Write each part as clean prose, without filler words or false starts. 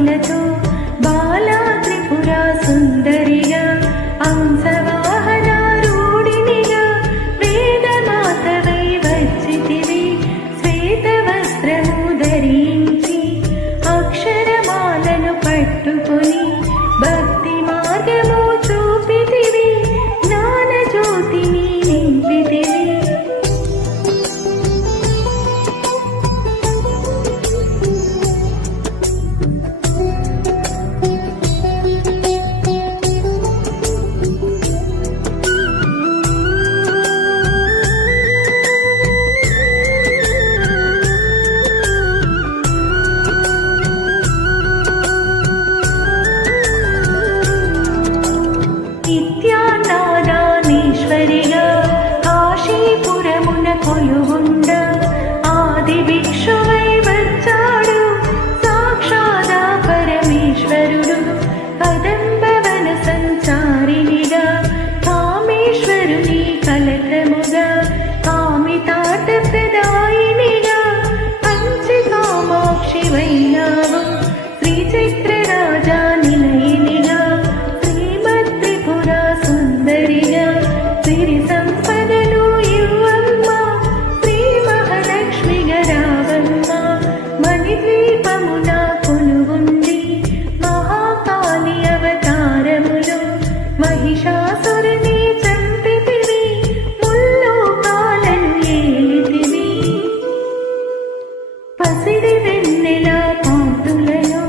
కాంతులతో బాలా త్రిపుర సుందరిగా అంశవాహనారూఢినిగా వేదమాతవై వచ్చితివి శ్వేత వస్త్రము ధరించి అక్షరమాలను పట్టుకొని భక్తి మార్గము చూపితివి జ్ఞాన జ్యోతిని నింపితివి. నిత్యానాదానేశ్వరిగా కాశీపురమున కొలువుండ ఆది భిక్షువై వచ్చాడు సాక్షాదా పరమేశ్వరుడు. కదంబవన సంచారినిగా కామేశ్వరుని కలత్రముగా కామితార్థ ప్రదాయినిగా పంచకామాక్షి వైనావు శ్రీచక్ర రాజా నిలయినిగా సుందరిగా సిరి సంపదలు ఇవ్వమ్మ శ్రీ మహాలక్ష్మిగా రావమ్మ. మణిద్వీపమున కొలువుండి మహాకాళి అవతారములు మహిషాసురుని చంపితివి ముల్లోకాలను ఏలితివి. పసిడి వెన్నెల కాంతులలో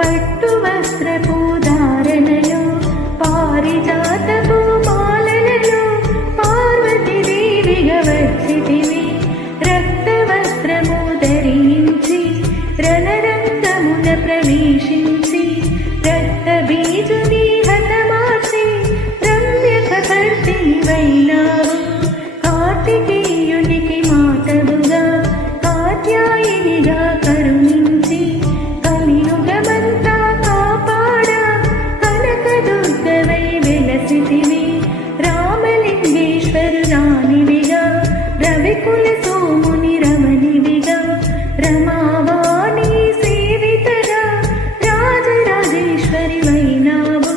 పట్టు వస్త్రపు ధారణలో పారిజాతపు మాలలలో పార్వతీదేవిగా వచ్చితివి రక్త వస్త్రము ధరించి రణరంగమున ప్రవేశించి రక్త బీజుని హతమార్చి రమ్యక భర్తిని వైనావు. కార్తికేయునికి మాతవుగా కాత్యాయినిగా కరుణించి కలియుగమంతా కాపాడ కనకదుర్గవై వెలసితివి రామలింగేశ్వరు రాణివిగా రవికుల సోముని రమణివిగా రమావాణి సేవితగా రాజరాజేశ్వరి వైనావు.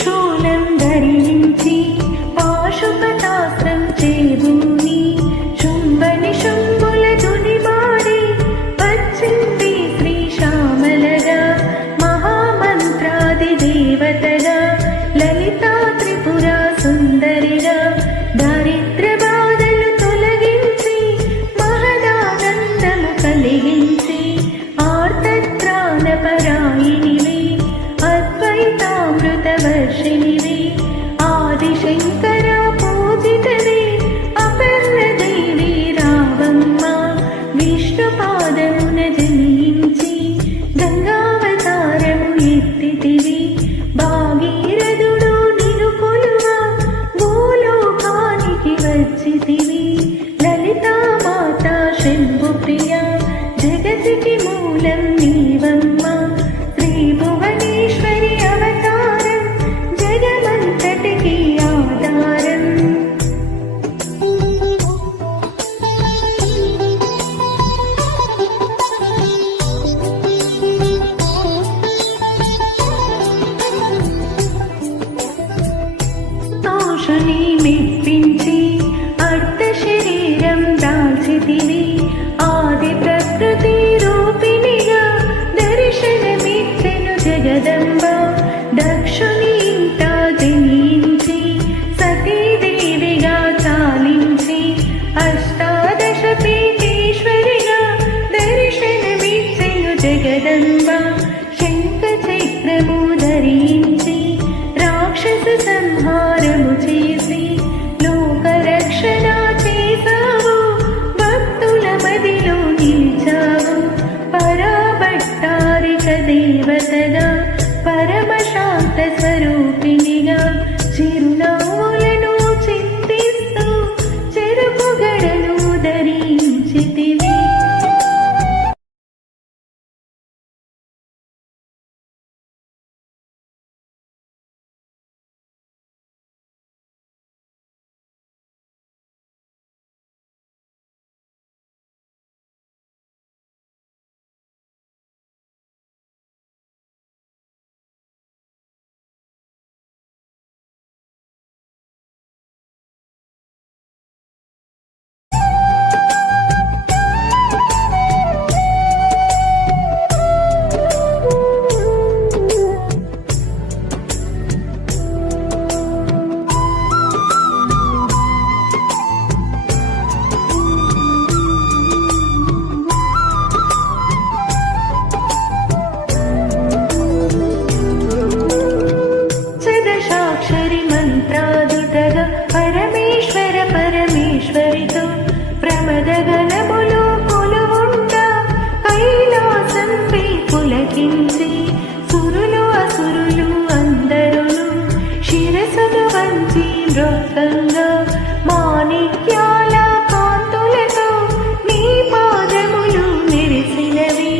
శూలం ధరించి పాశుపతాస్త్రం చేబూని శుంభని శుంభుల దునిమాడి వచ్చింది శ్రీ శ్యామలగా మహామంత్రాది దేవతగా లలితా త్రిపుర సుందరిగా దారిద్ర బాధలు తొలగించి మహదానందము కలిగించి ఆర్తత్రాణపరాయినివి అద్వైతామృత వర్షిణివి ఆదిశంకర పూజితవి అపర్ణదేవి రావమ్మ. విష్ణుపాదమున జనించి గంగావతారము ఎత్తితివి భాగీరథుడు నిను కొలువ భూలోకానికి వచ్చితివి లలితామాత శంభుప్రియ జగతికి మూలం నీవమ్మ. శ్రీభువనేశ్వరి అవతారం జగమంతటికి ఆధారం. తోషుని మెప్పించి అర్ధ శరీరం దాల్చితివి ఆది ప్రకృతి రూపిణిగా దర్శనమిచ్చెను జగదంబ. దక్షుని ఇంట జనించి సతీదేవిగా చాలించి అష్టాదశ పీఠేశ్వరిగా దర్శనమిచ్చెను జగదంబ. శంఖ చక్రము ధరించి రాక్షస సంహారము చేసి లోకరక్షణ చేసావు భక్తుల మదిలో నిలిచావు పరాభట్టారిక దేవతగా పరమశాంత స్వరూప నృత్యంగా మాణిక్యాల కాంతులతో నీ పాదములు మెరిసినవి.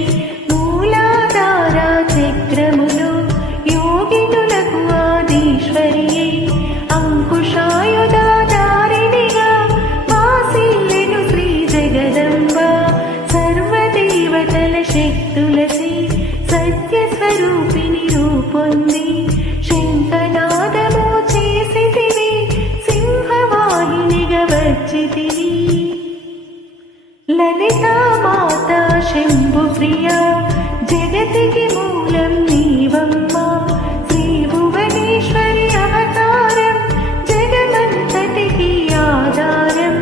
మూలాధార చక్రములు యోగినులకు ఆదీశ్వరియే అంకుశాయుధారిణిగా వాసిల్లెను శ్రీ జగదంబ. సర్వదేవతల శక్తులసి సత్య స్వరూపిణి రూపొంది శంఖనాదము చేసితివి. సింహవాహినిగా వచ్చితివి. లలితా మాత శంభు ప్రియ జగతికి మూలం నీవమ్మ. శ్రీ భువనేశ్వరి అవతారం జగమంతటికి ఆధారం.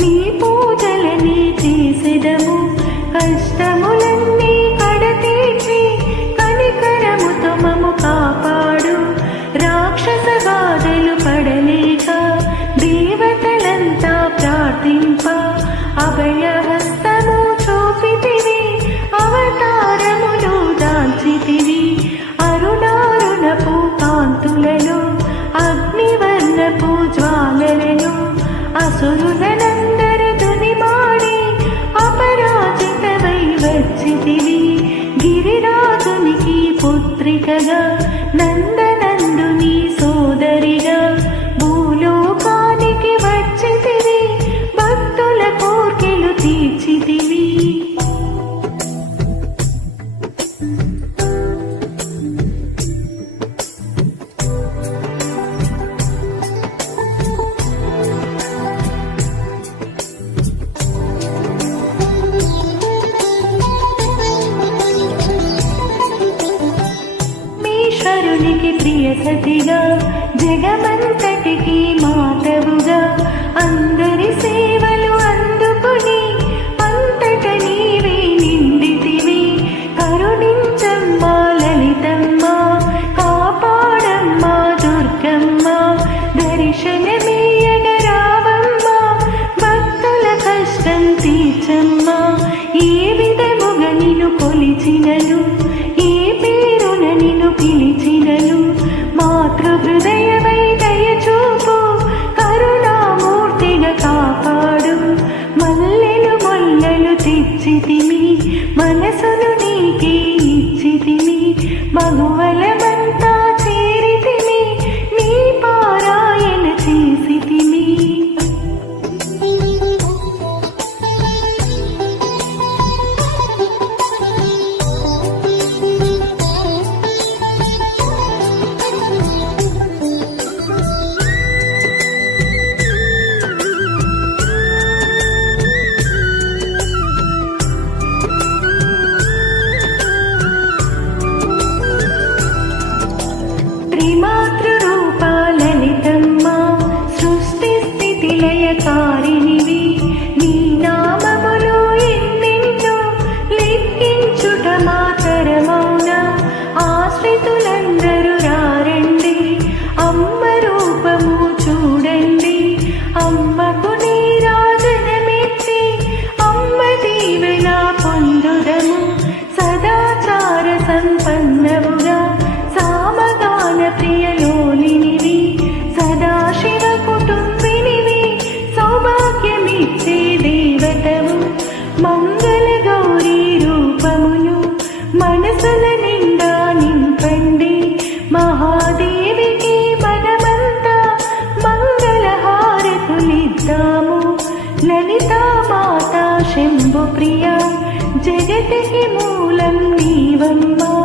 నీ పూజలని చేసెదము. కష్టములన్నీ కడతీర్చి కనికరముతో మము కాపాడు. రాక్షస బాధలు పడలేక దేవతలంతా ప్రార్థింప అభయహస్తము చూపితివి. అవతారములు దాల్చితివి. అరుణారుణపు కాంతులలో అగ్నివర్ణపు జ్వాలలను అసురులనందరు దునిమాడి అపరాజితమై వచ్చితివి. గిరిరాజునికి పుత్రికగా నందనందుని సోదరిగా భూలోకానికి వచ్చితివి. భక్తుల కోర్కెలు తీర్చితివి. ఈశ్వరునికి ప్రియ సతిగా జగమంతటికి మాతవుగా అందరి సేవలు అందుకుని అంతట నీవే నిండితివి. కరుణించమ్మ లలితమ్మ, కాపాడమ్మ దుర్గమ్మ, దర్శనమీయగ రావమ్మ, భక్తుల కష్టం తీర్చమ్మ. ఏ విధముగా నిన్ను కొలిచినను, ఏ పేరున నిన్ను పిలిచినను, మాతృ హృదయమై దయచూపు, కరుణామూర్తిగా కాపాడు. మల్లెలు మొల్లలు తెచ్చితిమి, మనసును నీకే ఇచ్చితిమి. మగువలమంతా చేరితిమి, నీ పారాయణ చేసితిమి. ప్రియా జగతికి మూలం నీవమ్మా